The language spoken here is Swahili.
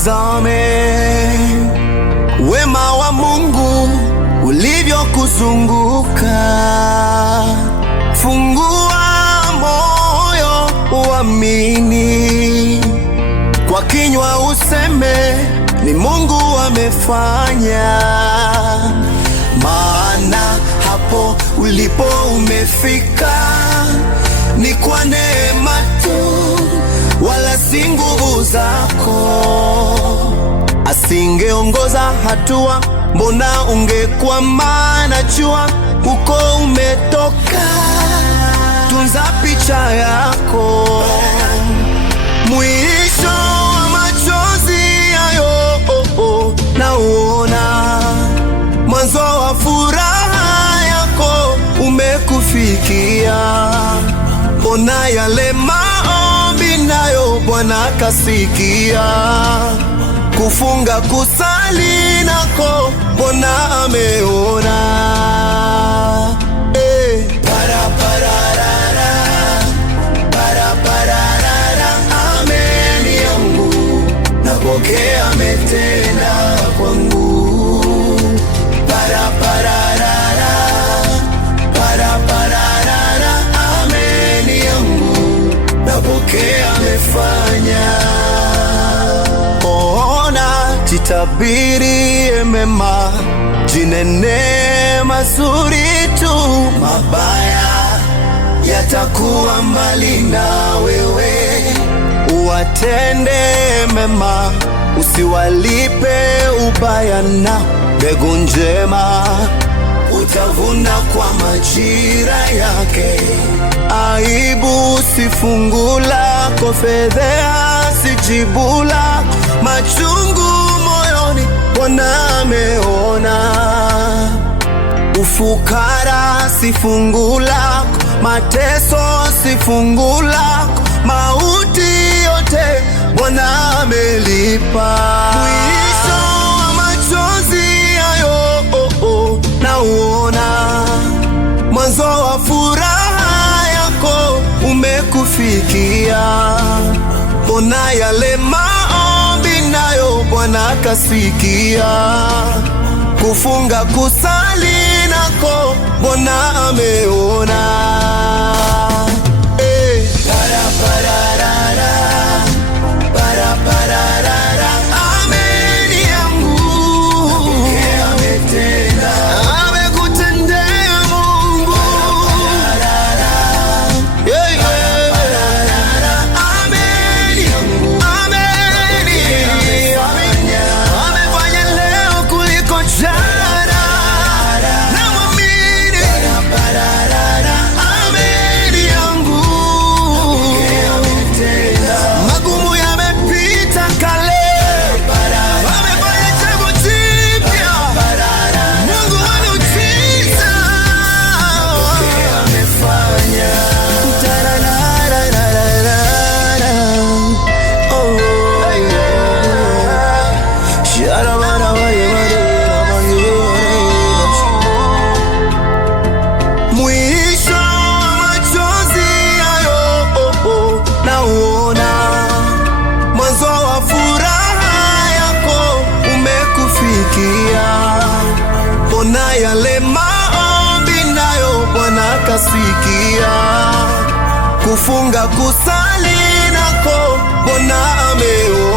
utazame wema wa Mungu ulivyokuzunguka. Fungua moyo uamini, kwa kinywa useme ni Mungu amefanya. Maana hapo ulipo umefika ni kwa neema tu, wala si nguvu zako. Asingeongoza hatua, mbona ungekwama? Najua uko umetoka, tunza picha yako. Mwisho wa machozi hayo na uona, mwanzo wa furaha yako umekufikia. Ona yale maombi nayo Bwana kasikia, kufunga kusali nako Bwana ameona. Ameni yangu, napokea ametenda kwangu. Ameni yangu, napokea amefanya. Ona, jitabirie mema, jinene mazuri tu, mabaya yatakuwa mbali na wewe. Uwatende mema, usiwalipe ubaya, na mbegu njema utavuna kwa majira yake. Aibu si fungu lako, fedheha si jibu lako. Machungu moyoni Bwana ameona. Ufukara si fungu lako, mateso si fungu lako. Mauti yote Bwana amelipa. Mwisho wa machozi hayo na uona, mwanzo wa furaha yako umekufikia. Ona yale maombi nayo Bwana kasikia, kufunga kusali nako Bwana ameona. Ameni yangu, amekutendea Mungu. Ameni yangu, amefanya leo kuliko jana. Namwamini. Ameni yangu, magumu yamepita kale, amefanya jambo jipya. Mungu anaujiza, amefanya. Mwisho wa machozi hayo na uona, mwanzo wa furaha yako umekufikia. Ona yale maombi nayo Bwana kasikia, kufunga kusali nako Bwana ameona.